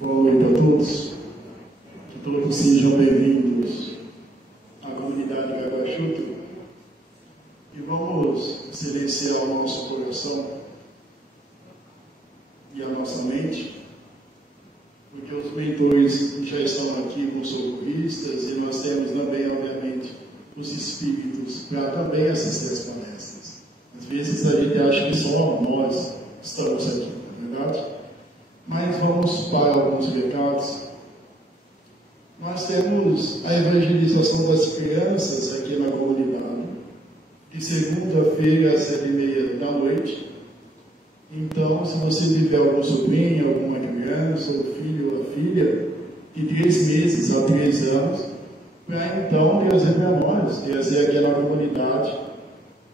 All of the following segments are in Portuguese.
Boa noite a todos. Que todos sejam bem-vindos à comunidade Gaguachuta. E vamos silenciar o nosso coração e a nossa mente, porque os mentores já estão aqui com socorristas e nós temos também, obviamente, os espíritos para também assistir às palestras. Às vezes a gente acha que só nós estamos aqui, não é verdade? Mas vamos para alguns recados. Nós temos a evangelização das crianças aqui na comunidade, de segunda-feira às 7h30 da noite. Então, se você tiver algum sobrinho, alguma criança, ou filho ou filha, de 3 meses a 3 anos, para então trazer para nós, trazer aqui na comunidade.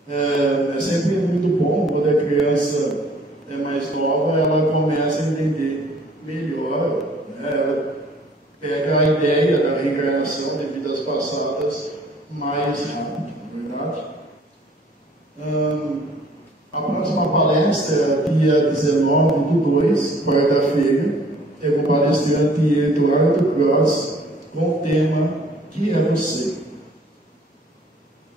É sempre muito bom quando a criança é mais nova, ela começa a entender melhor, né? Ela pega a ideia da reencarnação de vidas passadas mais rápido, não é verdade? A próxima palestra, dia 19/2, quarta-feira, é com o palestrante Eduardo Gross, com o tema Que é Você?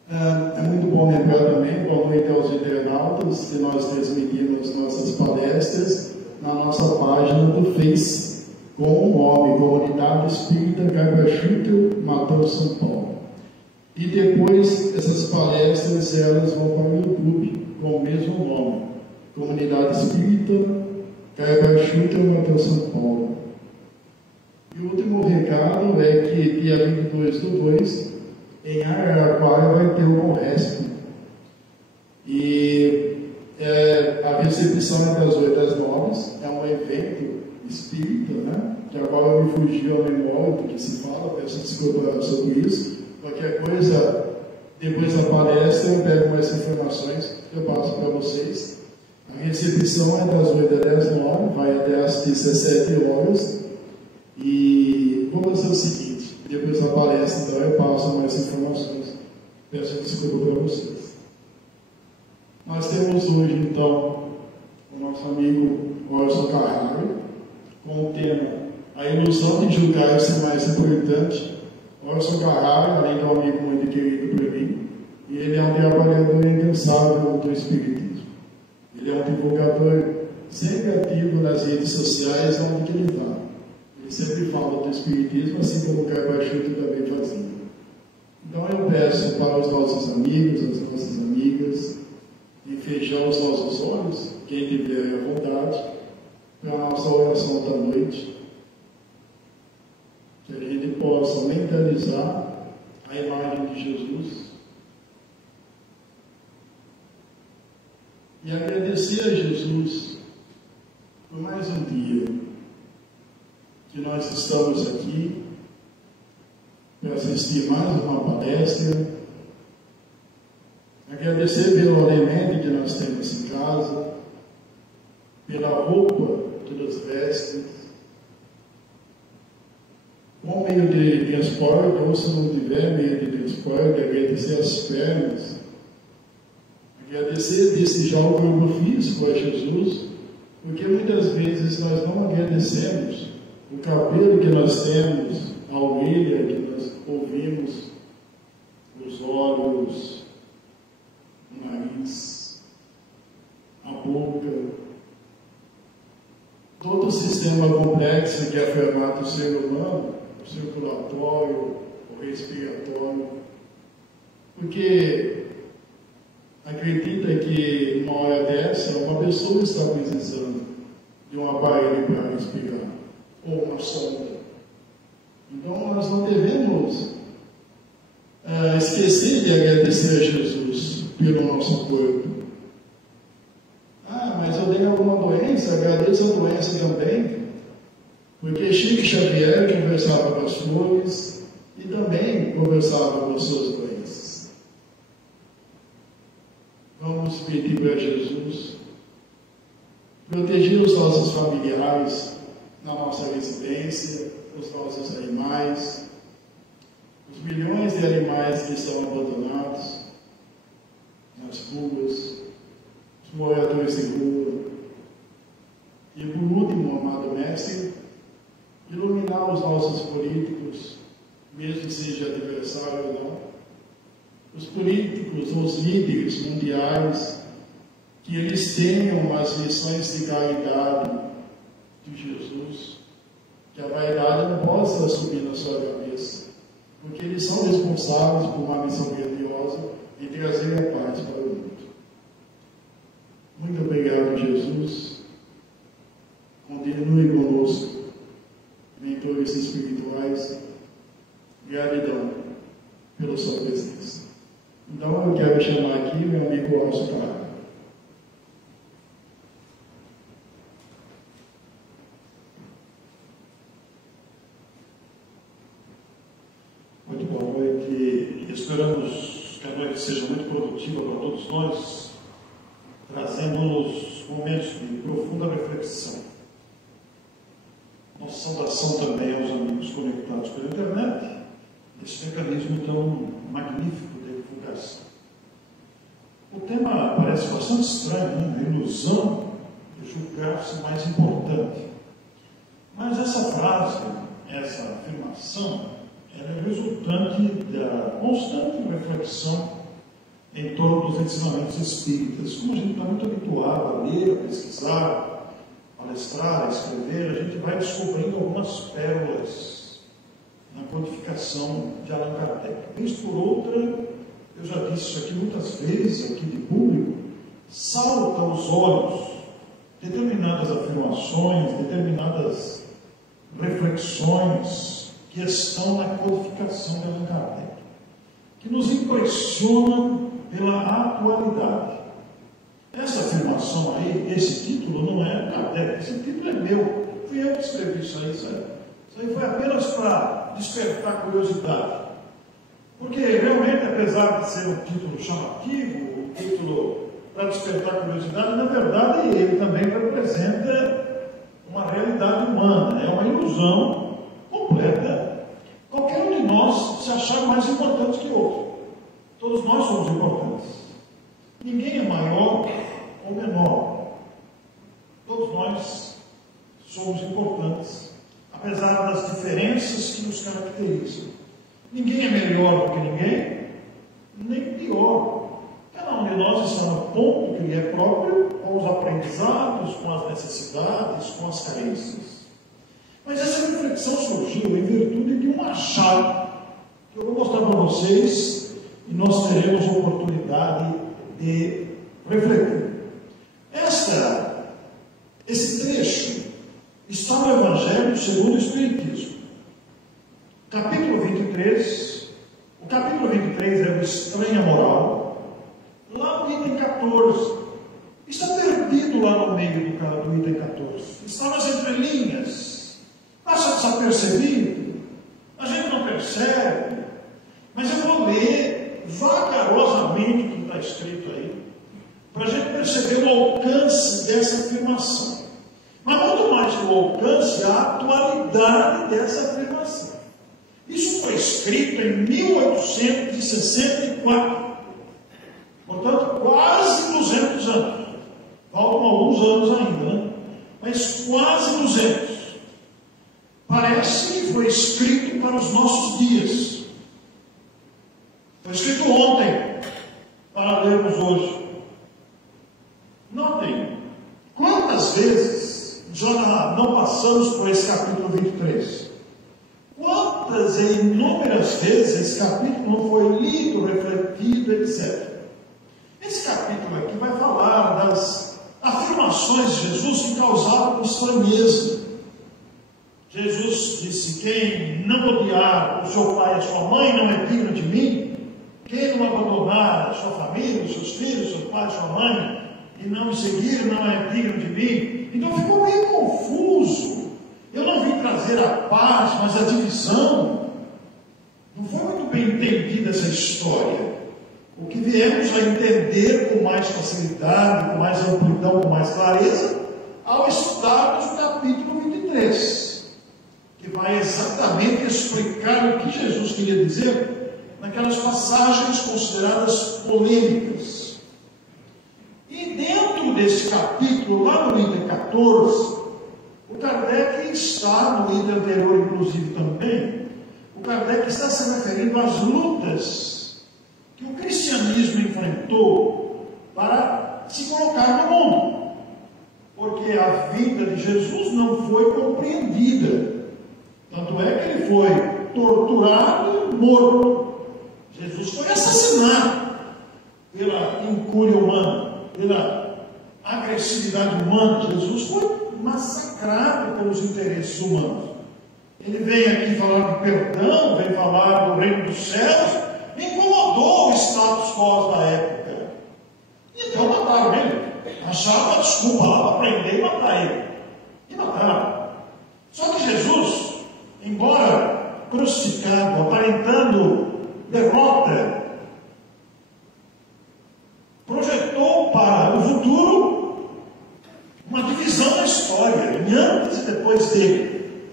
É muito bom lembrar também, boa noite aos internautas, que nós transmitimos nossas palestras na nossa página do Face, com o nome Comunidade Espírita Gaguachuta, Matão, São Paulo. E depois, essas palestras elas vão para o YouTube, com o mesmo nome, Comunidade Espírita Gaguachuta, Matão, São Paulo. E o último recado é que dia 22/2, em Araraquara vai ter o Conresp. E a recepção é das 8 às 9, é um evento espírita, né? Que agora me fugiu a memória do que se fala, peço desculpa sobre isso. Qualquer coisa, depois da palestra, eu pego mais informações que eu passo para vocês. A recepção é das 8 às 9, vai até às 17 horas. E vamos fazer o seguinte. Depois da palestra, então, eu passo mais informações. Peço desculpa para vocês. Nós temos hoje, então, o nosso amigo Orson Carrari, com o tema A Ilusão de Julgar Ser Mais Importante. Orson Carrari, além de um amigo muito querido para mim, e ele é um trabalhador incansável do Espiritismo. Ele é um divulgador sempre ativo nas redes sociais, onde que ele está. Ele sempre fala do Espiritismo, assim como o Gaguachuta também fazia. Então eu peço para os nossos amigos, as nossas amigas, de fechar os nossos olhos, quem tiver à vontade, para a nossa oração da noite, que a gente possa mentalizar a imagem de Jesus e agradecer a Jesus por mais um dia que nós estamos aqui para assistir mais uma palestra, agradecer pelo alimento que nós temos em casa, pela roupa que nos vestem, com meio de transporte, ou se não tiver meio de transporte, agradecer as pernas, agradecer desde já o corpo físico a Jesus, porque muitas vezes nós não agradecemos o cabelo que nós temos, a orelha que nós ouvimos, os olhos, o nariz, a boca, todo o sistema complexo que é formado do ser humano, o circulatório, o respiratório, porque acredita que numa hora dessa uma pessoa está precisando de um aparelho para respirar, ou uma sonda. Então nós não devemos esquecer de agradecer a Jesus pelo nosso corpo. Mas eu tenho alguma doença, agradeço a doença também, porque Chico Xavier conversava com as flores e também conversava com suas doenças. Vamos pedir para Jesus proteger os nossos familiares na nossa residência, os nossos animais, os milhões de animais que estão abandonados nas ruas, os moradores de rua. E por último, amado Mestre, dominar os nossos políticos, mesmo que seja adversário ou não. Os políticos, os líderes mundiais, que eles tenham as lições de caridade de Jesus, que a vaidade não possa subir na sua cabeça, porque eles são responsáveis por uma missão grandiosa e trazer a paz para o mundo. Muito obrigado, Jesus. Continue conosco, mentores espirituais. Gratidão pela sua presença. Então eu quero chamar aqui meu amigo Alcio Prado. Muito boa noite. Esperamos que a noite seja muito produtiva para todos nós, trazendo-nos momentos de profunda reflexão. Nossa saudação também aos amigos conectados pela internet, esse mecanismo tão magnífico de divulgação. O tema parece bastante estranho, né? A ilusão de julgar-se mais importante. Mas essa frase, essa afirmação, ela é resultante da constante reflexão em torno dos ensinamentos espíritas. Como a gente está muito habituado a ler, a pesquisar, palestrar, a escrever, a gente vai descobrindo algumas pérolas na codificação de Allan Kardec. Vez por outra, eu já disse isso aqui muitas vezes, aqui de público, salta aos olhos determinadas afirmações, determinadas reflexões que estão na codificação de Allan Kardec, que nos impressionam pela atualidade. Essa afirmação aí, esse título não é Kardec, esse título é meu. Fui eu que escrevi isso aí, sabe? Isso aí foi apenas para despertar curiosidade. Porque realmente, apesar de ser um título chamativo, um título para despertar curiosidade, na verdade ele também representa uma realidade humana, é uma ilusão completa. Qualquer um de nós se achar mais importante que outro. Todos nós somos importantes. Ninguém é maior ou menor. Todos nós somos importantes, apesar das diferenças que nos caracterizam. Ninguém é melhor do que ninguém, nem pior. Cada um de nós está no ponto que lhe é próprio, com os aprendizados, com as necessidades, com as carências. Mas essa reflexão surgiu em virtude de uma chave que eu vou mostrar para vocês e nós teremos a oportunidade de refletir. Esse trecho está no Evangelho segundo o Espiritismo, capítulo 23. O capítulo 23 é o Estranha Moral, lá no item 14. Está perdido lá no meio do item 14. Está nas entrelinhas. Passa desapercebido. A gente não percebe. Mas eu vou ler vagarosamente o que está escrito aí, para a gente perceber o alcance dessa afirmação. Mas muito mais que o alcance, a atualidade dessa afirmação. Isso foi escrito em 1864. Portanto, quase 200 anos. Faltam alguns anos ainda, né? Mas quase 200. Parece que foi escrito para os nossos dias. Foi escrito ontem, para lermos hoje. Notem, quantas vezes já não passamos por esse capítulo 23? Quantas e inúmeras vezes esse capítulo não foi lido, refletido, etc. Esse capítulo aqui vai falar das afirmações de Jesus que causaram estranheza. Jesus disse: quem não odiar o seu pai e a sua mãe não é digno de mim. Quem não abandonar a sua família, os seus filhos, seu pai e sua mãe, e não me seguir, não é digno de mim. Então ficou meio confuso. Eu não vim trazer a paz, mas a divisão. Não foi muito bem entendida essa história. O que viemos a entender com mais facilidade, com mais amplidão, com mais clareza, ao estudarmos o capítulo 23, que vai exatamente explicar o que Jesus queria dizer naquelas passagens consideradas polêmicas. E dentro desse capítulo, lá no item 14, o Kardec está, no item anterior, inclusive, também, o Kardec está se referindo às lutas que o cristianismo enfrentou para se colocar no mundo. Porque a vida de Jesus não foi compreendida. Tanto é que ele foi torturado e morto. Jesus foi assassinado pela incúria humana, pela agressividade humana. Jesus foi massacrado pelos interesses humanos. Ele vem aqui falar de perdão, vem falar do reino dos céus, incomodou o status quo da época. Então mataram ele. Acharam uma desculpa lá para prender e matar ele. E mataram. Só que Jesus, embora crucificado, aparentando derrota, projetou para o futuro uma divisão da história, em antes e depois dele.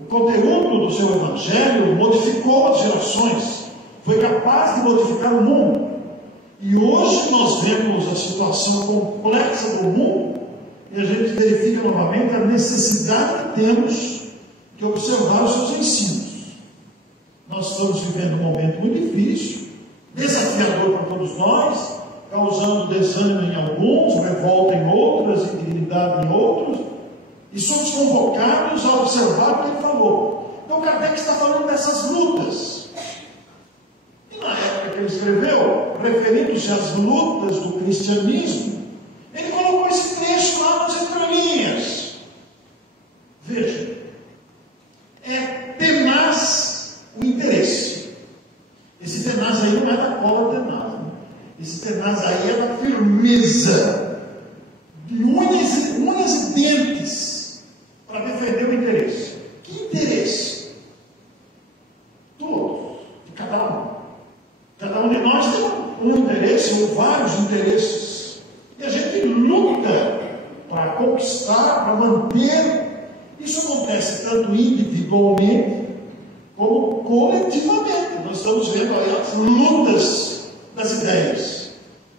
O conteúdo do seu evangelho modificou as gerações, foi capaz de modificar o mundo. E hoje nós vemos a situação complexa do mundo e a gente verifica novamente a necessidade que temos de observar os seus ensinos. Nós estamos vivendo um momento muito difícil, desafiador para todos nós, causando desânimo em alguns, revolta em outras, indignidade em outros, e somos convocados a observar o que ele falou. Então Kardec está falando dessas lutas. E na época que ele escreveu, referindo-se às lutas do cristianismo, ele colocou esse trecho lá nas entrelinhas. Veja, é tenaz o interesse. Esse tenaz aí não é da cola tenaz, né? Esse tenaz aí é da firmeza, de unhas e dentes, para defender o interesse. Que interesse? Todos, de cada um. Cada um de nós tem um interesse ou vários interesses. E a gente luta para conquistar, para manter. Isso acontece tanto individualmente como coletivamente. Nós estamos vendo aí as lutas das ideias.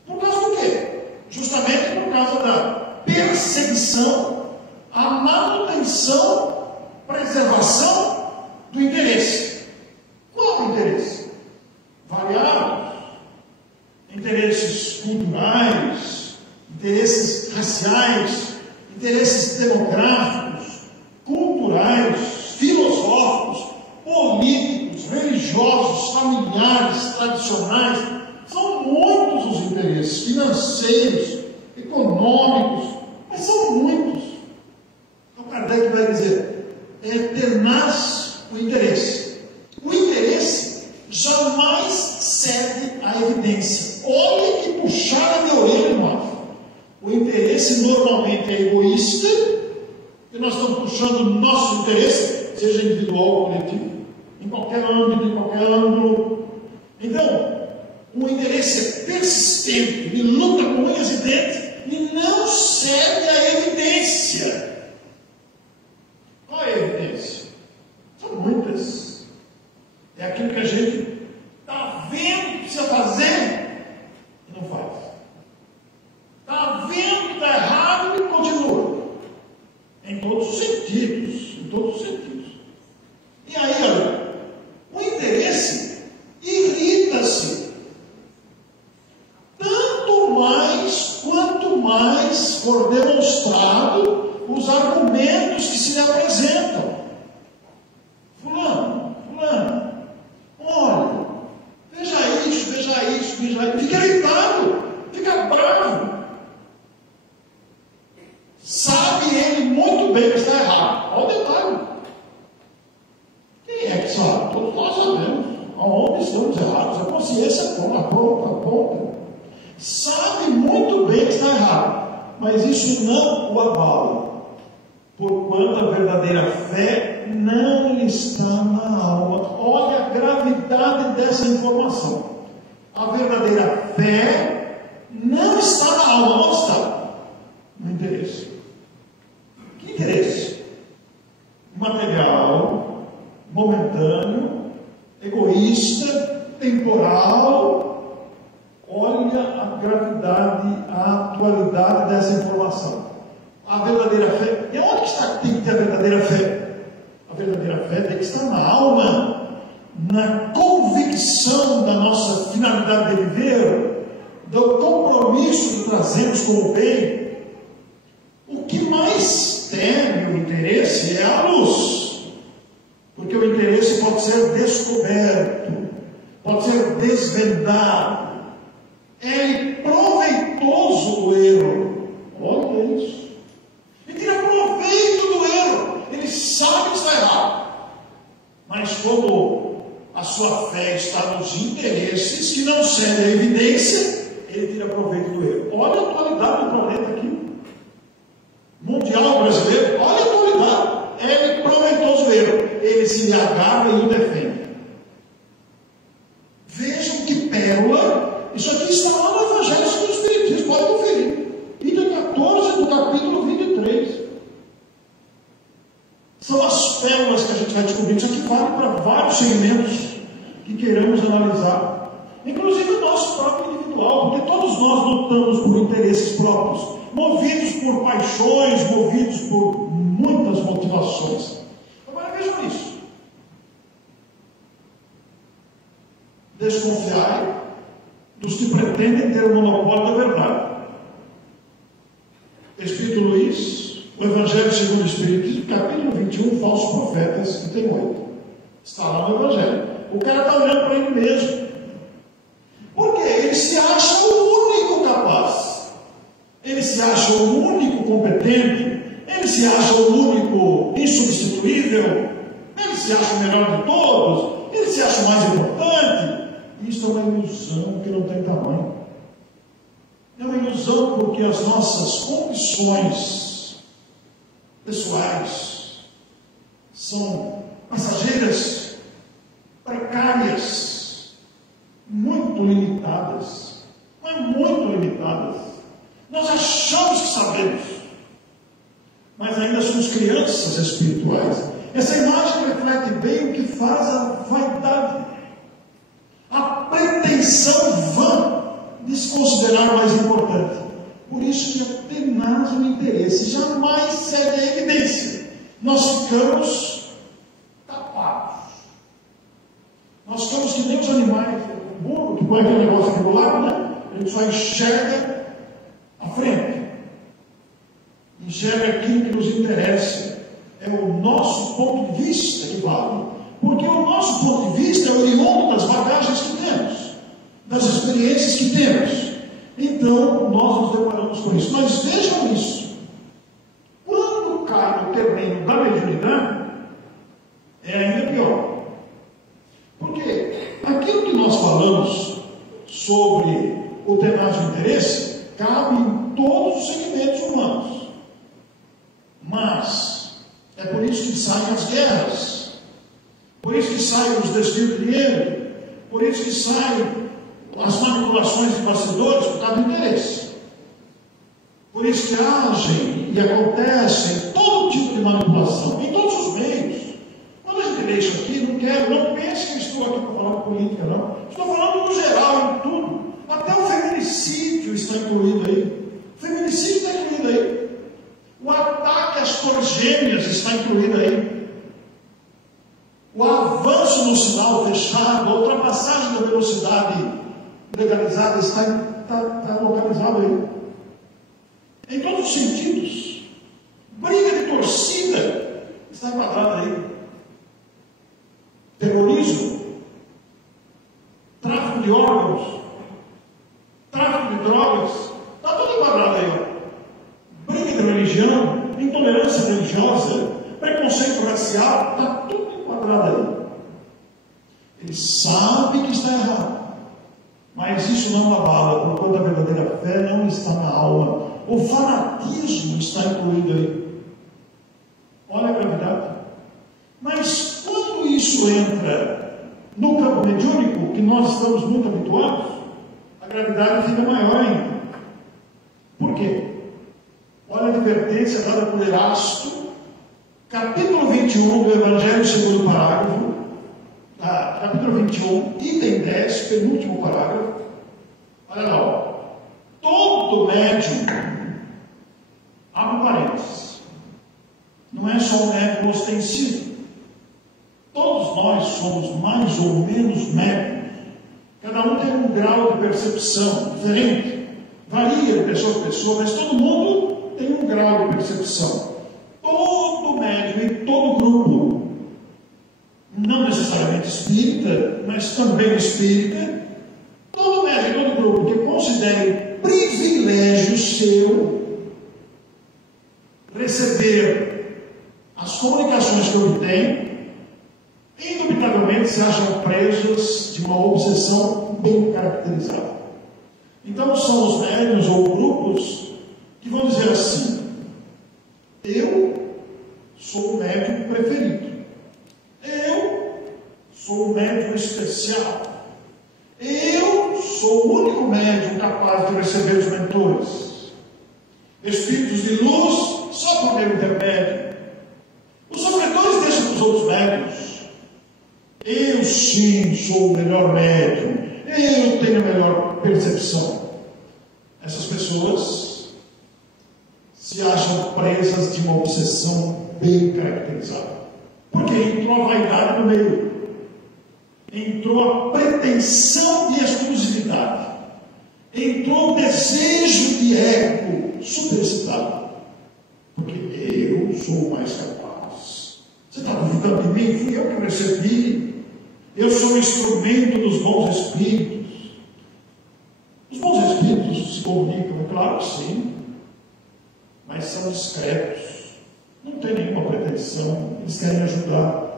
Por causa do quê? Justamente por causa da perseguição, a manutenção, preservação do interesse. Qual é o interesse? Variados. Interesses culturais, interesses raciais, interesses demográficos, culturais, filosóficos, políticos, religiosos, familiares, tradicionais. São muitos os interesses financeiros, econômicos, mas são muitos. Então Kardec vai dizer, é tenaz o interesse. O interesse jamais cede à evidência. Olha que puxada de orelha nós. O interesse normalmente é egoísta, e nós estamos puxando o nosso interesse, seja individual ou coletivo, em qualquer âmbito, em qualquer ângulo. Então, o interesse é persistente, ele luta com unhas e dentes e não cede à evidência. Qual é a evidência? São muitas. É aquilo que a gente está vendo que precisa fazer e não faz. Está vendo que está errado e continua. Em todos os sentidos. Em todos os sentidos. E aí, olha, o interesse irrita-se. Tanto mais, quanto mais for demonstrado os argumentos que se lhe apresentam. Fulano, olha, veja isso. Fica irritado, fica bravo. Sabe ele muito bem que está errado. Olha o detalhe. Quem é que sabe? Todos nós sabemos aonde estamos errados. A consciência aponta. Sabe muito bem que está errado. Mas isso não o abala. Porquanto a verdadeira fé não está na alma. Olha a gravidade dessa informação. A verdadeira fé não está na alma. Onde está? No interesse. Que interesse? Material, momentâneo, egoísta, temporal. Olha a gravidade, a atualidade dessa informação. a verdadeira fé. E onde tem que ter a verdadeira fé? A verdadeira fé tem que estar na alma, na convicção da nossa finalidade de viver, do compromisso que trazemos com o bem. O que mais teme o interesse é a luz, porque o interesse pode ser descoberto, pode ser desvendado. É proveitoso o erro. Olha isso. Ele tira proveito do erro. Ele sabe que está errado. Mas quando a sua fé está nos interesses que não cedem à evidência, ele tira proveito do erro. Olha a atualidade do planeta aqui. Mundial brasileiro, olha a atualidade. É proveitoso o erro. Ele se agarra e o defende. Vejam que pérola. Isso aqui está lá no Evangelho segundo o Espiritismo, pode conferir. Item 14 do capítulo 23. São as pérolas que a gente vai descobrir. Isso aqui vale para vários segmentos que queiramos analisar. Inclusive o nosso próprio individual, porque todos nós lutamos por interesses próprios, movidos por paixões, movidos por muitas motivações. Agora vejam isso. Desconfiai dos que pretendem ter o monopólio da verdade. Espírito Luiz, o Evangelho segundo o Espiritismo, capítulo 21, falsos profetas, item 8. Está lá no Evangelho. O cara está olhando para ele mesmo. Por quê? Ele se acha o único capaz. Ele se acha o único competente. Ele se acha o único insubstituível. Ele se acha o melhor de todos. Ele se acha o mais importante. Isso é uma ilusão que não tem tamanho. É uma ilusão porque as nossas condições pessoais são passageiras, precárias, muito limitadas. Mas muito limitadas. Nós achamos que sabemos, mas ainda somos crianças espirituais. Essa imagem reflete bem o que faz a vaidade, a pretensão vã de se considerar mais importante. Por isso que é tenaz o interesse, jamais cede a evidência. Nós ficamos tapados. Nós ficamos que nem os animais, o burro que põe aquele negócio aqui do lado, né? Ele só enxerga a frente. Enxerga aquilo que nos interessa. É o nosso ponto de vista que vale. Porque o nosso ponto de vista é oriundo das bagagens que temos, das experiências que temos. Então, nós nos deparamos com isso. Mas vejam isso. Quando cai no terreno da mediunidade, é ainda pior. Porque aquilo que nós falamos sobre o tenaz de interesse cabe em todos os segmentos humanos. Mas é por isso que saem as guerras. Por isso que saem os desvios de dinheiro, por isso que saem as manipulações de bastidores por causa do interesse. Por isso que agem e acontecem todo tipo de manipulação, em todos os meios. Quando a gente lê isso aqui, não pense que eu estou aqui para falar de política, não. Estou falando no geral, em tudo. Até o feminicídio está incluído aí. O feminicídio está incluído aí. O ataque às torres gêmeas está incluído aí. O avanço no sinal fechado, a ultrapassagem da velocidade legalizada está localizado aí. Em todos os sentidos. Briga de torcida está enquadrada aí. Terrorismo, tráfico de órgãos, tráfico de drogas, está tudo enquadrado aí. Ó. Briga de religião, intolerância religiosa, preconceito racial, está tudo enquadrado aí. Ele sabe que está errado, mas isso não abala, porquanto a verdadeira fé não está na alma. O fanatismo está incluído aí. Olha a gravidade. Mas quando isso entra no campo mediúnico, que nós estamos muito habituados, a gravidade fica maior ainda. Por quê? Olha a advertência dada por Erasto, capítulo 21 do Evangelho segundo parágrafo, capítulo 21, item 10, penúltimo parágrafo. Olha lá, ó. Todo médium, abre aparências. Não é só um médico ostensivo. Todos nós somos mais ou menos médicos. Cada um tem um grau de percepção diferente. Varia de pessoa a pessoa, mas todo mundo tem um grau de percepção. Todo médico e todo grupo, não necessariamente espírita, mas também espírita, todo médico e todo grupo que considere privilégio seu receber as comunicações que obtém, indubitavelmente se acham presos de uma obsessão bem caracterizada. Então são os médiuns ou grupos que vão dizer assim: eu sou o médium preferido, eu sou o médium especial, eu sou o único médium capaz de receber os mentores, espíritos de luz só por meu intermédio, os sofredores deixam para os outros médiuns. Eu sim sou o melhor médium, eu tenho a melhor percepção. Essas pessoas se acham presas de uma obsessão bem caracterizada. Porque entrou a vaidade no meio. Entrou a pretensão de exclusividade. Entrou o desejo de ego superexcitado. Porque eu sou o mais capaz. Você está duvidando de mim? Fui eu que recebi. Eu sou o instrumento dos bons espíritos. Os bons espíritos se comunicam, é claro que sim, mas são discretos, não tem nenhuma pretensão, eles querem ajudar.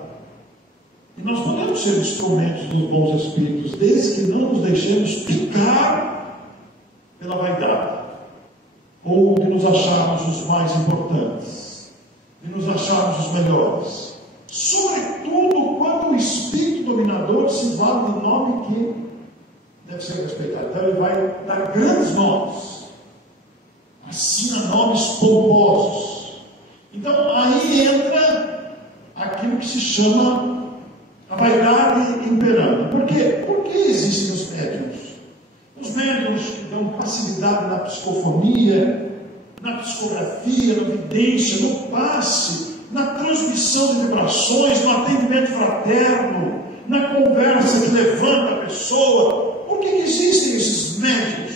E nós podemos ser instrumentos dos bons espíritos, desde que não nos deixemos picar pela vaidade, ou de nos acharmos os mais importantes, de nos acharmos os melhores. Sobretudo quando o espírito dominador se vale de nome que deve ser respeitado. Então ele vai dar grandes nomes, assina nomes pomposos. Então aí entra aquilo que se chama a vaidade imperante. Por quê? Porque existem os médiuns. Os médiuns dão passividade na psicofonia, na psicografia, na vidência, no passe, na transmissão de vibrações, no atendimento fraterno, na conversa que levanta a pessoa. Por que existem esses médiuns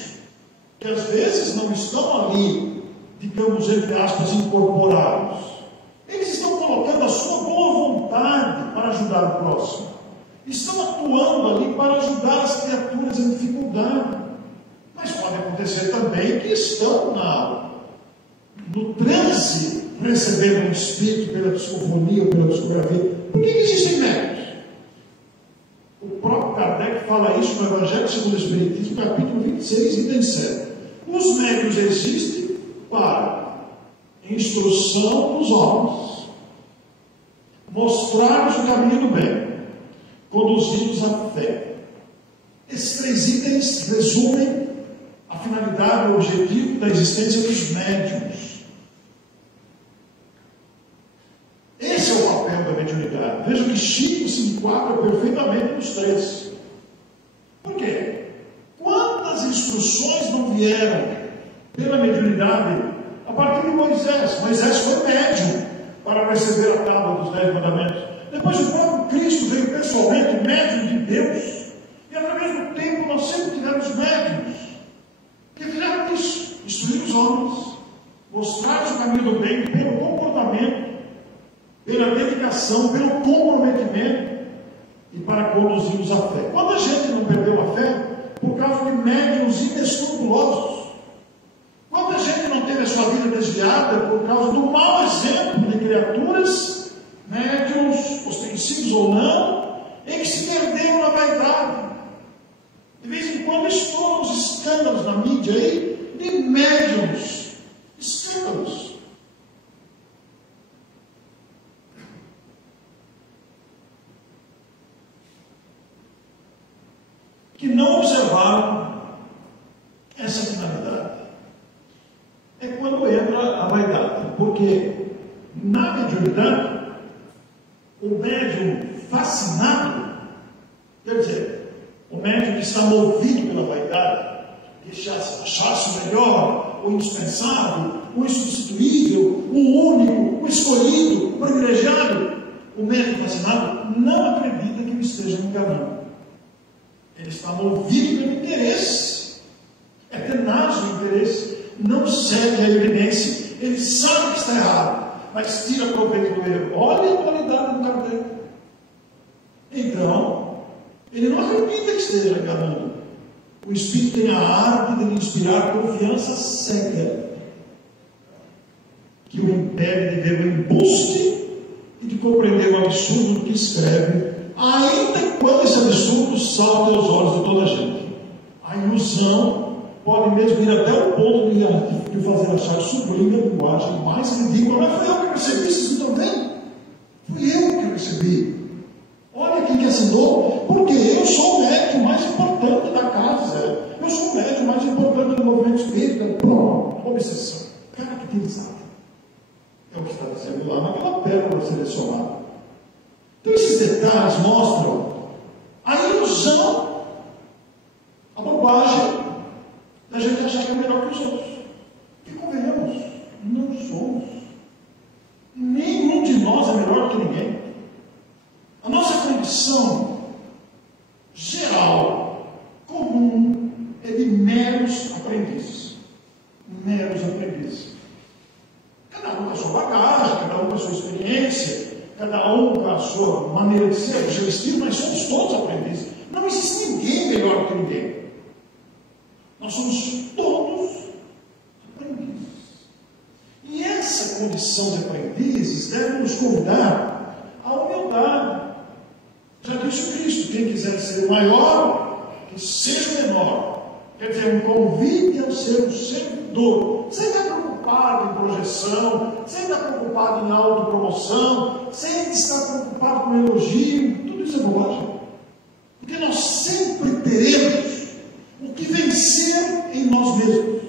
que às vezes não estão ali, digamos, entre aspas, incorporados? Eles estão colocando a sua boa vontade para ajudar o próximo. Estão atuando ali para ajudar as criaturas em dificuldade. Mas pode acontecer também que estão no transe, recebendo um espírito pela psicofonia ou pela psicografia. Por que existem médiuns? O próprio Kardec fala isso no Evangelho segundo o Espiritismo, capítulo 26, item 7. Os médiuns existem para instrução dos homens, mostrar-nos o caminho do bem, conduzir-nos à fé. Esses três itens resumem a finalidade e o objetivo da existência dos médiuns. Esse é o papel da mediunidade. Veja que Chico se enquadra perfeitamente nos três. Por quê? Quantas instruções não vieram pela mediunidade a partir de Moisés? Moisés foi médium para receber a tábua dos 10 mandamentos. Depois o próprio Cristo veio pessoalmente médium de Deus. E através do tempo nós sempre tivemos médiuns que fizeram isso, instruir os homens, mostrar o caminho do bem pelo comportamento, pela dedicação, pelo comprometimento e para conduzir-nos à fé. Quando a gente não perdeu a fé por causa de médiuns inescrupulosos, quando a gente não teve a sua vida desviada por causa do mau exemplo de criaturas, médiuns, ostensivos ou não, em que se perderam na vaidade. De vez em quando estouram os escândalos na mídia aí de médiuns, escândalos. Que não observaram essa finalidade. É quando entra a vaidade, porque na mediunidade, o médium fascinado, quer dizer, o médium que está movido pela vaidade, que achasse o melhor, o indispensável, o insubstituível, o único, o escolhido, o privilegiado, o médico vacinado não acredita que o esteja enganando. Ele está movido pelo interesse. É tenaz o interesse. Não segue a evidência. Ele sabe que está errado, mas tira proveito do erro. Olha a qualidade do carteiro. Então, ele não acredita que esteja enganando. O Espírito tem a arte de lhe inspirar confiança cega, que o impede de ver o embuste e de compreender o absurdo do que escreve, ainda quando esse absurdo salta aos olhos de toda a gente. A ilusão pode mesmo ir até o ponto de fazer achar sublime a linguagem mais ridícula. Mas foi eu que recebi, vocês não estão vendo? Fui eu que recebi. Olha quem que assinou, porque eu sou o médico mais importante da casa. Eu sou o médico mais importante do movimento espírita. Pronto, obsessão. Caracterizado. É o que está dizendo lá naquela pérola selecionada. Então esses detalhes mostram a ilusão, a bobagem da gente achar que é melhor que os outros. E convenhamos, não somos. Nenhum de nós é melhor que ninguém. A nossa condição geral, comum, é de meros aprendizes. Meros aprendizes. Cada um com a sua bagagem, cada um com a sua experiência, cada um com a sua maneira de ser, o seu estilo, mas somos todos aprendizes. Não existe ninguém melhor que ninguém. Nós somos todos aprendizes. E essa condição de aprendizes deve nos convidar à humildade. Já disse Cristo: quem quiser ser maior, que seja menor. Quer dizer, um convite a ser um servidor. Sem estar preocupado em projeção, sem estar preocupado em autopromoção, sem estar preocupado com elogio. Tudo isso é bobagem. Porque nós sempre teremos o que vencer em nós mesmos.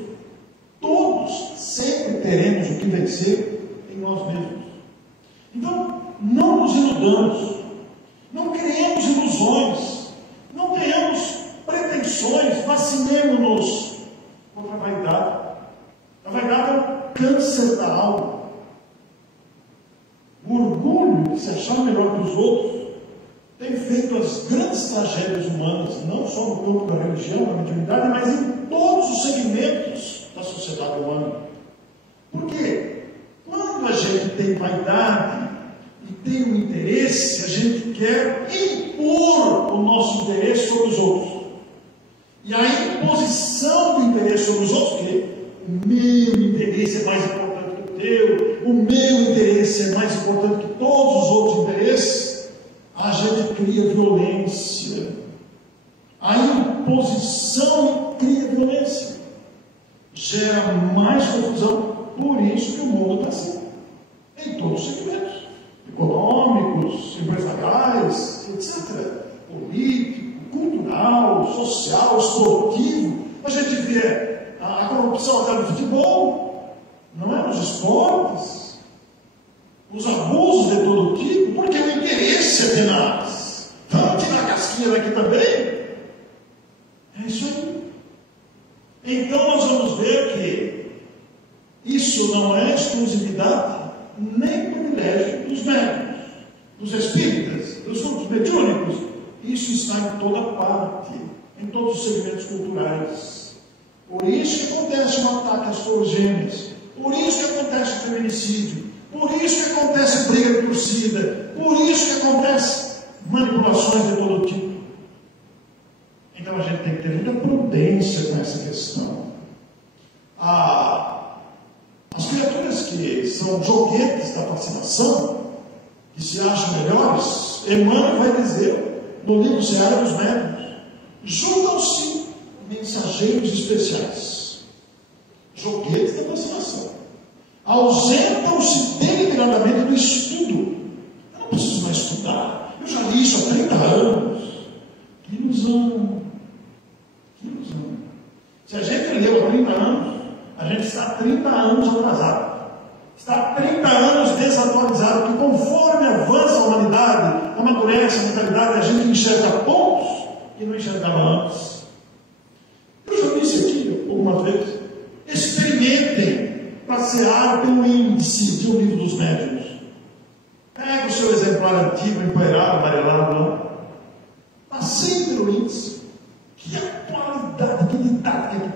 Todos sempre teremos o que vencer em nós mesmos. Então, não nos iludamos. Não criemos ilusões, não tenhamos pretensões, vacinemos-nos contra a vaidade. A vaidade é um câncer da alma. O orgulho de se achar melhor que os outros tem feito as grandes tragédias humanas, não só no campo da religião, da mediunidade, mas em todos os segmentos da sociedade humana. Por quê? Quando a gente tem vaidade e tem um interesse, a gente quer impor o nosso interesse sobre os outros. E a imposição do interesse sobre os outros, que o meu interesse é mais importante que o teu, o meu interesse é mais importante que todos os outros interesses, a gente cria violência. A imposição cria violência. Gera mais confusão. Por isso que o mundo está assim. Em todos os segmentos. Econômicos, empresariais, etc. Político, cultural, social, esportivo. A gente vê a corrupção até no futebol, não é? Nos esportes, os abusos de todo tipo, porque o interesse é tenaz. Vamos tirar a casquinha daqui também? É isso aí. Então nós vamos ver que isso não é exclusividade nem privilégio dos médicos, dos espíritas, dos grupos mediúnicos. Isso está em toda parte, em todos os segmentos culturais. Por isso que acontece um ataque às torres gêmeas, por isso que acontece o feminicídio, por isso que acontece briga de torcida, por isso que acontece manipulações de todo tipo. Então a gente tem que ter muita prudência com essa questão. As criaturas que são joguetes da fascinação, que se acham melhores, Emmanuel vai dizer no livro Seara dos Médiuns: julgam-se mensageiros especiais, joguetes da fascinação, ausentam-se deliberadamente do estudo. Eu não preciso mais estudar, eu já li isso há 30 anos. Que ilusão, que ilusão. Se a gente leu há 30 anos, a gente está 30 anos atrasado. Está 30 anos desatualizado, que conforme avança a humanidade, amadurece a mentalidade, a gente enxerga pontos que não enxergava antes. Eu já disse aqui algumas vezes: experimentem para se exemplar antigo, empoeirado, amarelado, não. Mas sempre no índice. Que atualidade, que didática, que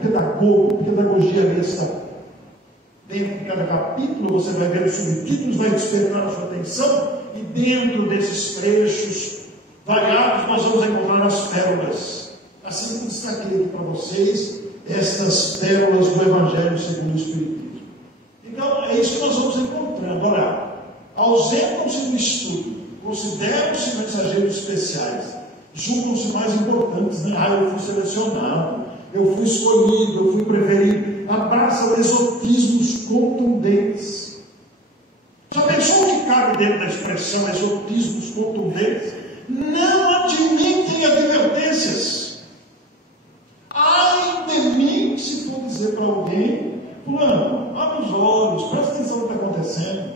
pedagogia é essa? Dentro de cada capítulo você vai ver os subtítulos, vai despertar a sua atenção, e dentro desses trechos variados nós vamos encontrar as pérolas. Assim como destaquei aqui para vocês, estas pérolas do Evangelho segundo o Espiritismo. Então, é isso que nós vamos encontrando. Ora, ausentam-se do estudo, consideram-se mensageiros especiais, julgam-se mais importantes, né? Eu fui selecionado, eu fui escolhido, eu fui preferido. Abraçam exotismos contundentes. Já pensou que cabe dentro da expressão exotismos contundentes? Não admitem advertências. Ai de mim se for dizer para alguém: fulano, abre os olhos, presta atenção no que está acontecendo.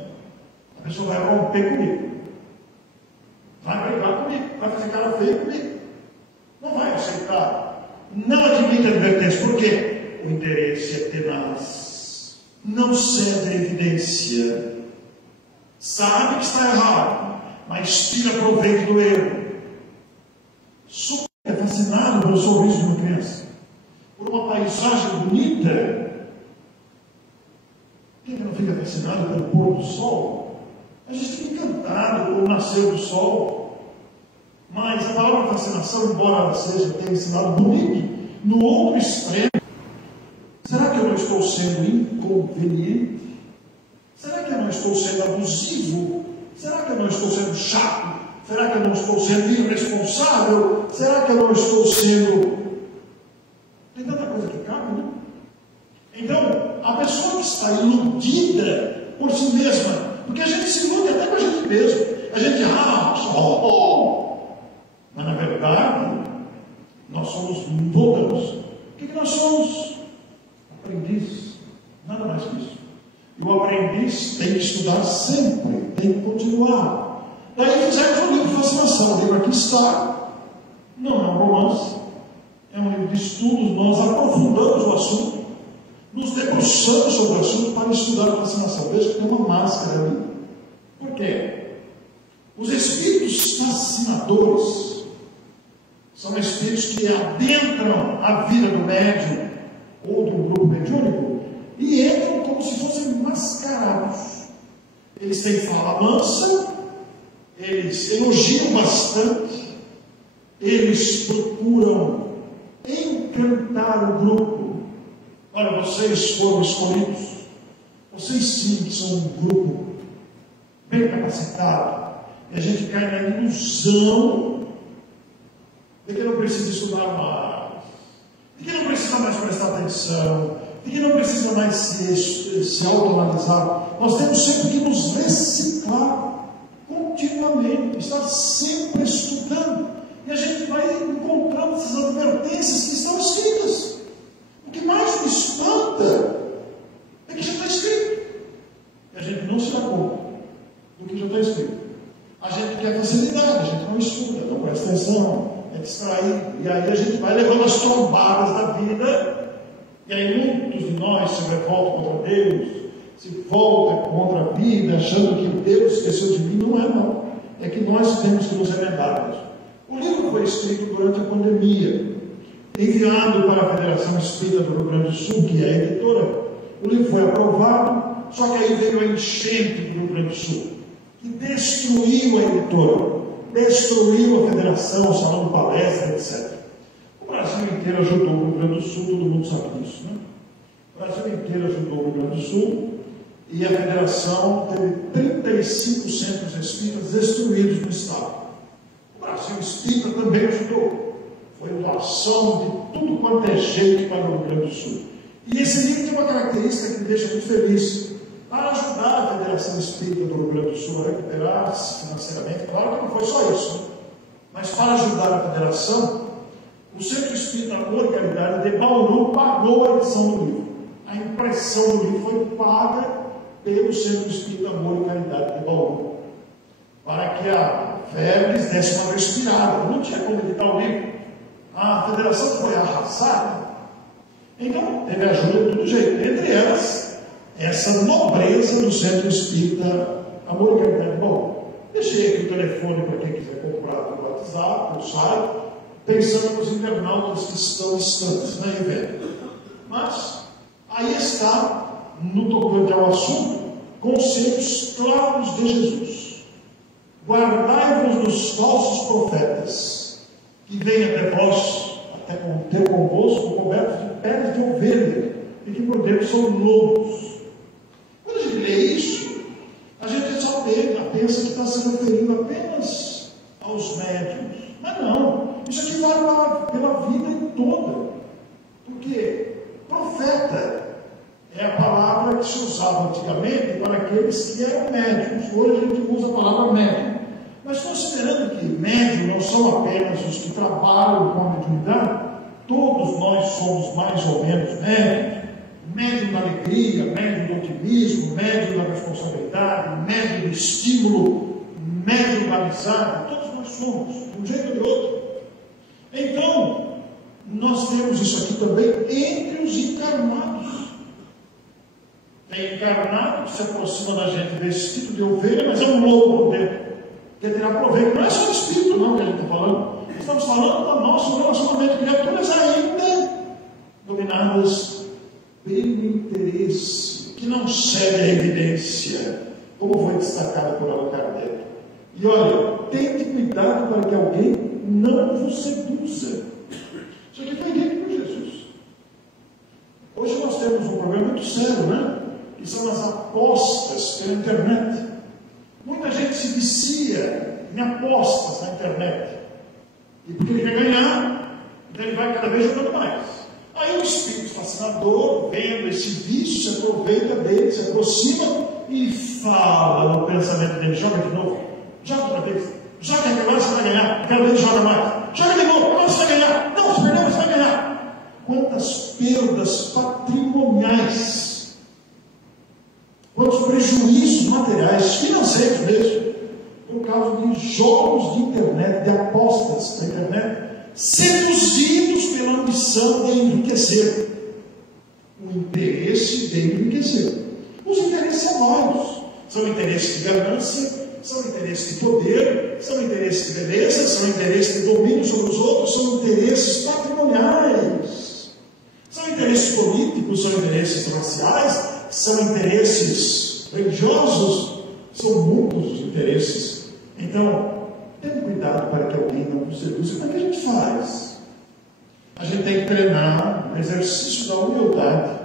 A pessoa vai romper comigo, vai brigar comigo, vai fazer cara feia comigo, não vai aceitar. Não admite advertência. Por quê? O interesse é tenaz, não cede a evidência, sabe que está errado, mas tira proveito do erro. Super fascinado pelo sorriso de uma criança, por uma paisagem bonita. Quem não fica fascinado pelo pôr do sol? A gente fica encantado com o nascer do sol. Mas a palavra fascinação, embora ela tenha esse lado bonito, no outro extremo, será que eu não estou sendo inconveniente? Será que eu não estou sendo abusivo? Será que eu não estou sendo chato? Será que eu não estou sendo irresponsável? Será que eu não estou sendo... Tem tanta coisa que cabe, né? Então, a pessoa que está iludida por si mesma, porque a gente se ilude até com a gente mesmo. A gente, mas na verdade, nós somos voltamos. O que nós somos? Aprendiz. Nada mais que isso. E o aprendiz tem que estudar sempre, tem que continuar. Daí fizemos um livro de fascinação. O livro aqui está. Não é um romance, é um livro de estudos. Nós aprofundamos o assunto, nos debruçamos sobre o assunto para estudar a fascinação. Veja que tem uma máscara ali. Por quê? Os espíritos fascinadores são espíritos que adentram a vida do médium ou do grupo mediúnico e entram como se fossem mascarados. Eles têm fala mansa, eles elogiam bastante, eles procuram encantar o grupo. Olha, vocês foram escolhidos, vocês sim são um grupo bem capacitado, e a gente cai na ilusão de que não precisa estudar mais, de que não precisa mais prestar atenção, de que não precisa mais se autoanalisar. Nós temos sempre que nos reciclar continuamente, estar sempre estudando, e a gente vai encontrando essas advertências que estão escritas. O que mais me espanta é que já está escrito, e a gente não se dá conta do que já está escrito. A gente quer facilidade, a gente não estuda, não presta atenção, é distraído, e aí a gente vai levando as trombadas da vida, e aí muitos de nós se revoltam contra Deus, se voltam contra a vida, achando que Deus esqueceu de mim. Não é, não. É que nós temos que nos remendar mesmo. O livro foi escrito durante a pandemia, enviado para a Federação Espírita do Rio Grande do Sul, que é a editora. O livro foi aprovado, só que aí veio a enchente do Rio Grande do Sul, que destruiu a editora, destruiu a federação, o salão de palestra, etc. O Brasil inteiro ajudou o Rio Grande do Sul, todo mundo sabe disso, né? O Brasil inteiro ajudou o Rio Grande do Sul, e a federação teve 35 centros espíritas destruídos no estado. O Brasil Espírita também ajudou. Foi doação de tudo quanto é jeito para o Rio Grande do Sul. E esse livro tem uma característica que me deixa muito feliz. Para ajudar a Federação Espírita do Rio Grande do Sul a recuperar-se financeiramente, claro que não foi só isso, né? Mas para ajudar a Federação, o Centro Espírita Amor e Caridade de Bauru pagou a edição do livro. A impressão do livro foi paga pelo Centro Espírita Amor e Caridade de Bauru, para que a FEBRES desse uma respirada. Não tinha como editar o livro. A Federação foi arrasada. Então, teve ajuda de todo jeito. Entre elas, essa nobreza do Centro Espírita Amor e Caridade de Bauru. Deixei aqui o telefone para quem quiser comprar pelo WhatsApp, no site, pensando nos internautas que estão distantes, né, evento. Mas, aí está, no tocante ao assunto, conceitos claros de Jesus. Guardai-vos dos falsos profetas, que vêm até vós, até ter convosco, cobertos de peles de ovelha, e que por dentro são lobos. Quando a gente lê isso, a gente só pensa que está se referindo apenas aos médiuns. Mas não, isso aqui vale pela vida toda. Porque profeta é a palavra que se usava antigamente para aqueles que eram médiuns. Hoje a gente usa a palavra médium. Mas considerando que médium não são apenas os que trabalham com a mediunidade, todos nós somos mais ou menos médiums. Médium da alegria, médium do otimismo, médium da responsabilidade, médium do estímulo, médium da amizade. Todos nós somos, de um jeito ou de outro. Então, nós temos isso aqui também entre os encarnados. Tem encarnado que se aproxima da gente vestido de ovelha, mas é um lobo por dentro. Quer tirar proveito. Não é só o espírito, não, que a gente está falando. Estamos falando do nosso relacionamento com criaturas ainda dominadas pelo interesse, que não segue a evidência, como foi destacado por Allan Kardec. E olha, tente cuidado para que alguém não vos seduza. Isso aqui foi dito por Jesus. Hoje nós temos um problema muito sério, né? Que são as apostas pela internet. Muita gente se vicia em apostas na internet. E porque ele quer ganhar, então ele vai cada vez jogando mais. Aí o espírito fascinador, vendo esse vício, se aproveita dele, se aproxima e fala no pensamento dele: joga de novo, joga outra vez, joga que agora você vai ganhar, aquela vez joga mais, joga de novo, agora você vai ganhar, não, se perder você vai ganhar. Quantas perdas patrimoniais, quantos prejuízos materiais, financeiros mesmo, por causa de jogos de internet, de apostas na internet, seduzidos pela ambição de enriquecer. O interesse de enriquecer. Os interesses são vários. São interesses de ganância, são interesses de poder, são interesses de beleza, são interesses de domínio sobre os outros, são interesses patrimoniais. São interesses políticos, são interesses raciais, são interesses religiosos, são muitos os interesses. Então, tenha cuidado para que alguém não nos seduza. Como é que a gente faz? A gente tem que treinar no exercício da humildade,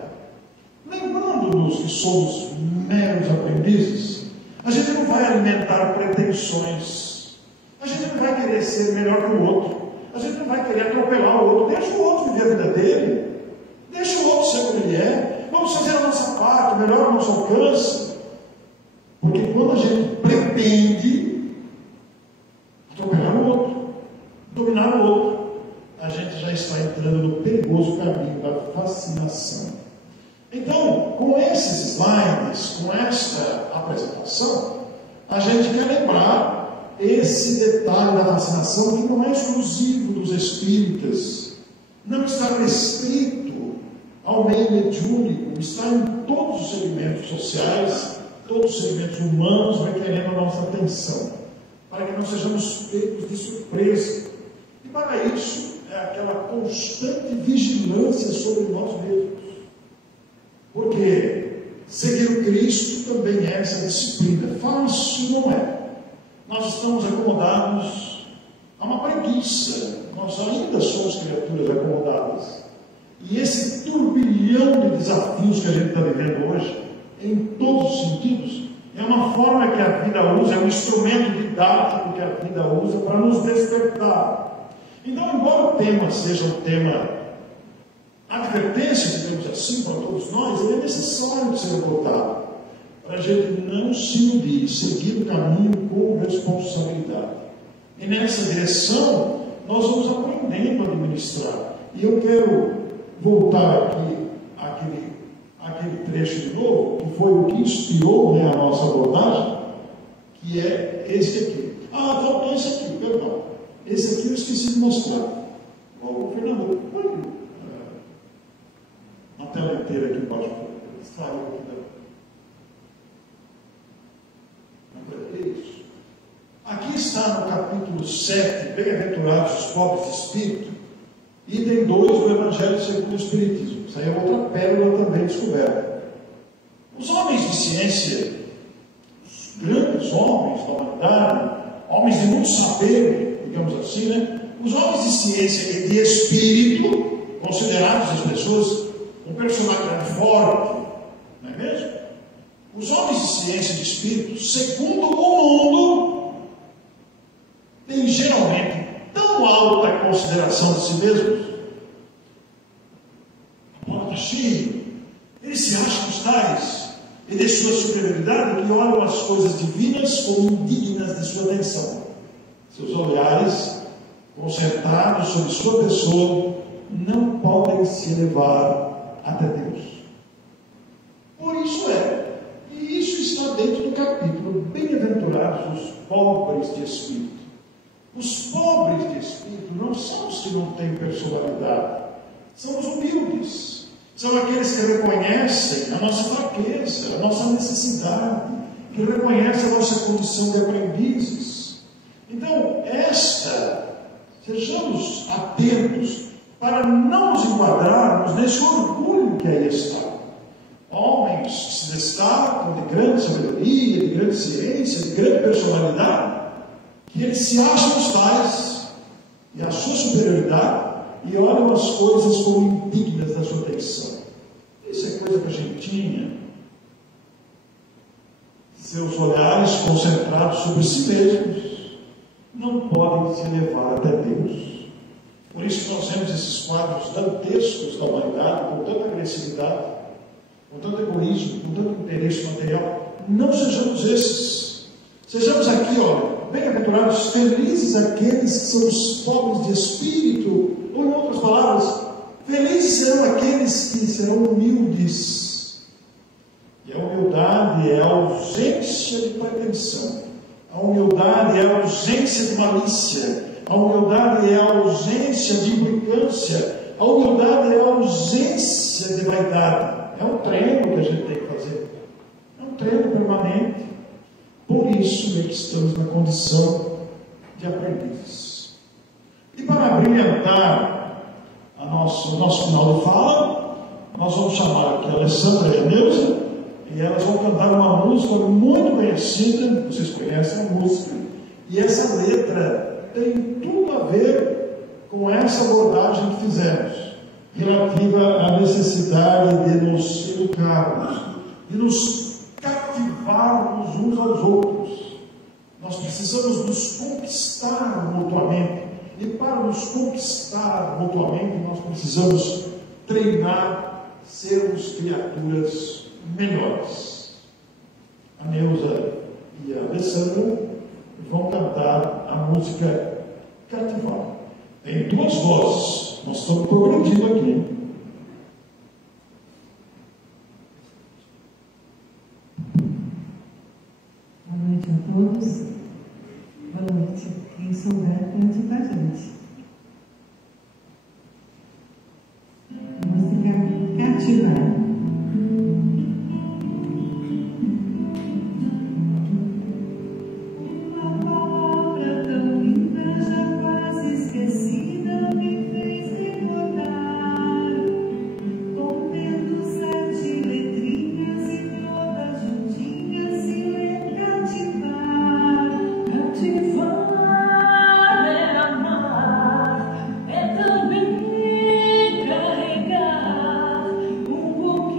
lembrando-nos que somos meros aprendizes. A gente não vai alimentar pretensões, a gente não vai querer ser melhor que o outro, a gente não vai querer atropelar o outro. Deixa o outro viver a vida dele, deixa o outro ser como ele é. Vamos fazer a nossa parte, melhor ao nosso alcance. Porque quando a gente pretende atropelar o outro, dominar o outro, a gente já está entrando no perigoso caminho da fascinação. Então, com esses slides, com esta apresentação, a gente quer lembrar esse detalhe da fascinação, que não é exclusivo dos espíritas, não está restrito ao meio mediúnico, está em todos os segmentos sociais, todos os segmentos humanos, requerendo a nossa atenção, para que não sejamos pegos de surpresa. E para isso, é aquela constante vigilância sobre nós mesmos. Porque seguir o Cristo também é essa disciplina. Fácil não é. Nós estamos acomodados a uma preguiça. Nós ainda somos criaturas acomodadas. E esse turbilhão de desafios que a gente está vivendo hoje, em todos os sentidos, é uma forma que a vida usa, é um instrumento didático que a vida usa para nos despertar. Então, embora o tema seja um tema advertência, digamos assim, para todos nós, ele é necessário ser voltado, para a gente não se iludir, seguir o caminho com responsabilidade. E nessa direção, nós vamos aprendendo a administrar. E eu quero voltar aqui àquele trecho de novo, que foi o que inspirou, né, a nossa abordagem, que é esse aqui. Ah, faltou esse aqui, perdão. Esse aqui eu esqueci de mostrar. Ô, Fernando, põe a tela inteira aqui embaixo. Saiu aqui da... Isso. Aqui está no capítulo 7, bem-aventurados os pobres de espírito, item 2 do Evangelho segundo o Espiritismo. Isso aí é outra pérola também descoberta. Os homens de ciência, os grandes homens da humanidade, homens de muito saber, digamos assim, né? Os homens de ciência e de espírito, considerados as pessoas com personalidade forte, não é mesmo? Os homens de ciência e de espírito, segundo o mundo, têm geralmente tão alta consideração de si mesmos. A porta cheia. Eles se acham os tais e de sua superioridade que olham as coisas divinas como indignas de sua atenção. Seus olhares, concentrados sobre sua pessoa, não podem se elevar até Deus. Por isso e isso está dentro do capítulo, bem-aventurados os pobres de espírito. Os pobres de espírito não são os que não têm personalidade, são os humildes, são aqueles que reconhecem a nossa fraqueza, a nossa necessidade, que reconhecem a nossa condição de aprendizes. Então, sejamos atentos para não nos enquadrarmos nesse orgulho que aí está. Homens que se destacam de grande sabedoria, de grande ciência, de grande personalidade, que eles se acham os tais e a sua superioridade e olham as coisas como indignas da sua atenção. Isso é coisa que a gente tinha. Seus olhares concentrados sobre si mesmos não podem se elevar até Deus. Por isso nós vemos esses quadros dantescos da humanidade, com tanta agressividade, com tanto egoísmo, com tanto interesse material. Não sejamos esses. Sejamos aqui, bem-aventurados, felizes aqueles que são os pobres de espírito, ou em outras palavras, felizes serão aqueles que serão humildes. E a humildade é a ausência de pretensão. A humildade é a ausência de malícia. A humildade é a ausência de implicância. A humildade é a ausência de vaidade. É um treino que a gente tem que fazer. É um treino permanente. Por isso é que estamos na condição de aprendizes. E para brilhantar o nosso final de fala, nós vamos chamar aqui a Alessandra e a Neuza, e elas vão cantar uma música muito conhecida, vocês conhecem a música, e essa letra tem tudo a ver com essa abordagem que fizemos, relativa à necessidade de nos educarmos, de nos cativarmos uns aos outros. Nós precisamos nos conquistar mutuamente, e para nos conquistar mutuamente, nós precisamos treinar, sermos criaturas melhores. A Neuza e a Alessandra vão cantar a música Cativar. Tem duas vozes, nós estamos progredindo aqui. Boa noite a todos. Boa noite. Quem souber, cante com a gente. Música Cativar. Um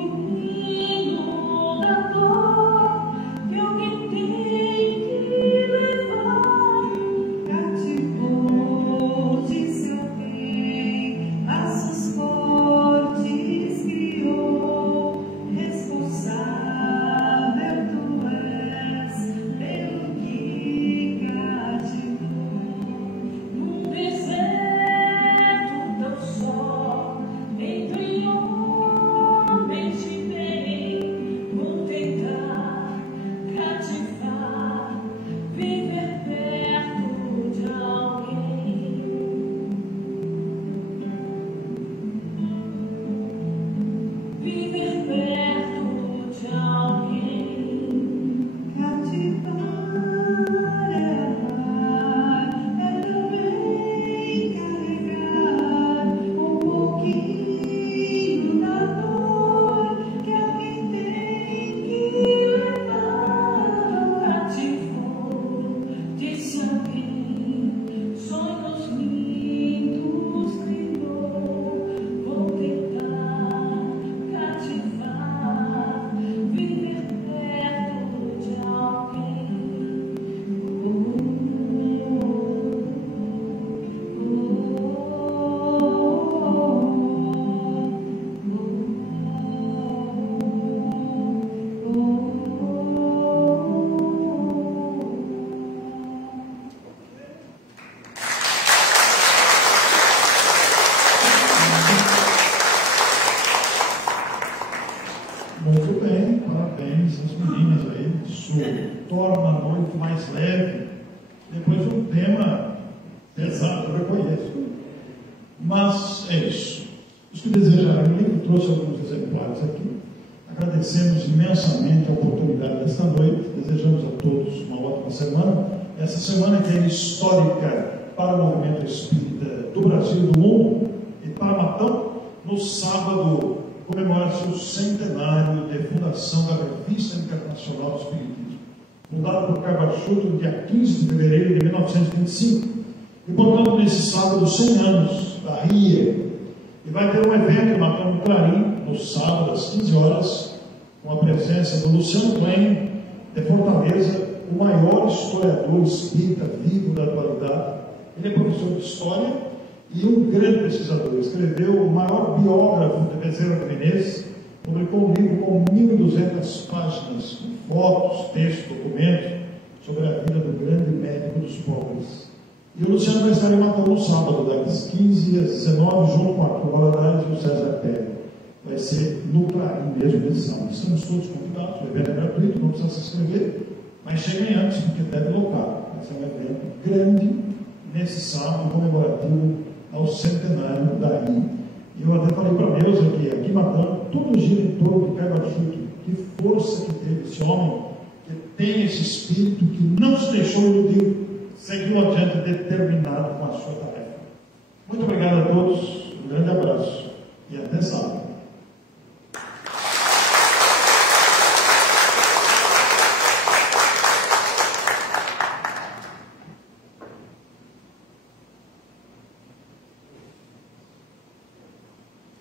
tema pesado, eu reconheço. Mas é isso. Os que desejarem o livro, trouxe alguns exemplares aqui. Agradecemos imensamente a oportunidade desta noite. Desejamos a todos uma ótima semana. Essa semana que é histórica para o movimento espírita do Brasil e do mundo. E para Matão, no sábado, comemora-se o centenário de fundação da Revista Internacional do Espiritismo, fundada por Cabachuto no dia 15 de fevereiro de 1925. E, portanto, nesse sábado, 100 anos da RIA. E vai ter um evento Matão no Clarim, no sábado, às 15 horas, com a presença do Luciano Klein, de Fortaleza, o maior historiador espírita vivo da atualidade. Ele é professor de História e um grande pesquisador. Escreveu o maior biógrafo de Bezerra de Menezes, publicou um livro com 1.200 páginas, com fotos, textos, documentos, sobre a vida do grande médico dos pobres. E o Luciano vai estar em Matão no sábado, das 15 às 19, junto com a Arthur Valadares e o César Pérez. Vai ser no Clarim mesmo, edição. Estamos todos convidados, o evento é gratuito, não precisa se inscrever, mas cheguem antes, porque deve local. Vai ser um evento grande, nesse sábado, comemorativo ao centenário da RI. E eu até falei para a Neuza que aqui em Matão, tudo gira em torno de Cabachuto. Que força que teve esse homem, que tem esse espírito, que não se deixou iludir, seguiu adiante determinado com a sua tarefa. Muito obrigado a todos, um grande abraço e até sábado.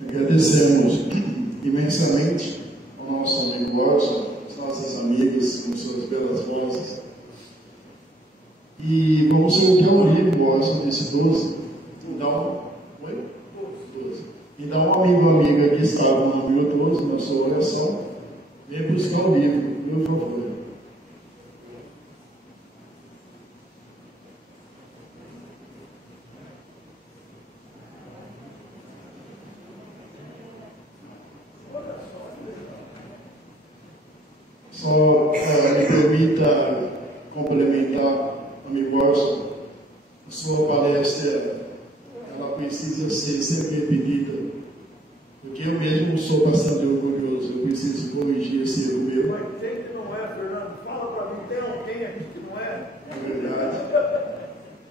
Agradecemos imensamente ao nosso amigo Orson, às nossas amigas com suas belas vozes. E vamos sortear um livro, o Orson disse 12. Oi? 12. E dá um amigo ou amiga que estava no número 12, na sua oração, vem buscar o livro, por favor. Só me permita complementar, amigo Orson, a sua palestra, ela precisa ser sempre repetida, porque eu mesmo sou bastante orgulhoso, eu preciso corrigir esse erro meu. Mas tem que não é, Fernando, fala para mim, tem alguém aqui que não é? É verdade.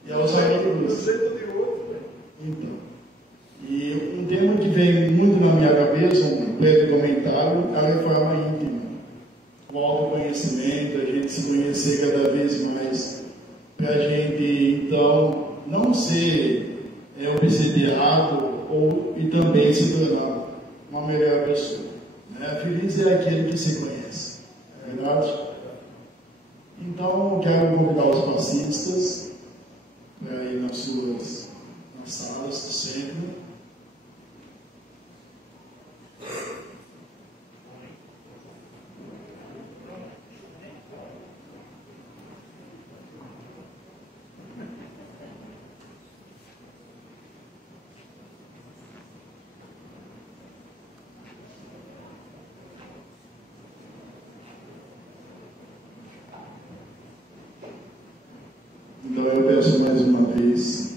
E aos amigos. Então, e um tema que vem muito na minha cabeça, um breve comentário, é a reforma íntima. O autoconhecimento, a gente se conhecer cada vez mais, para a gente, então, não ser obsediado e também se tornar uma melhor pessoa. Né? Feliz é aquele que se conhece, é verdade? Então, quero convidar os passistas para ir nas salas de sempre. Então eu peço mais uma vez,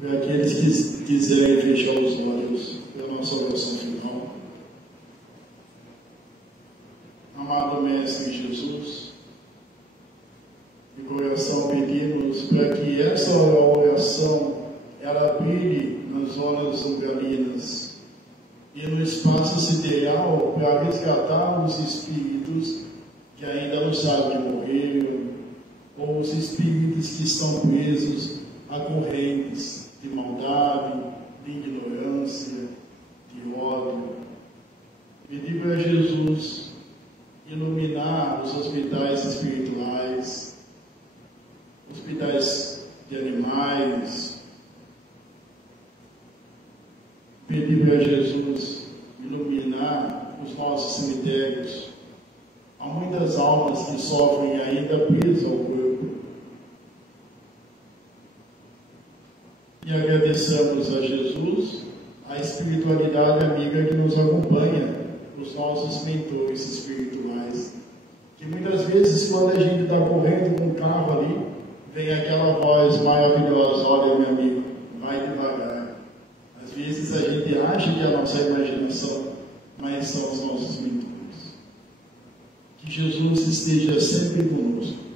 para aqueles que quiserem fechar os olhos, pela nossa oração final. Amado Mestre Jesus, de coração pedimos para que essa oração ela brilhe nas zonas umbralinas e no espaço sideral para resgatar os espíritos que ainda não sabem que morreram, ou os espíritos que estão presos a correntes de maldade, de ignorância, de ódio. Pedir para Jesus iluminar os hospitais espirituais, hospitais de animais. Pedir para Jesus iluminar os nossos cemitérios. Há muitas almas que sofrem ainda presas ao corpo. E agradecemos a Jesus, a espiritualidade amiga que nos acompanha, os nossos mentores espirituais. Que muitas vezes, quando a gente está correndo com um carro ali, vem aquela voz maravilhosa: olha, meu amigo, vai devagar. Às vezes a gente acha que é a nossa imaginação, mas são os nossos mentores. Que Jesus esteja sempre conosco.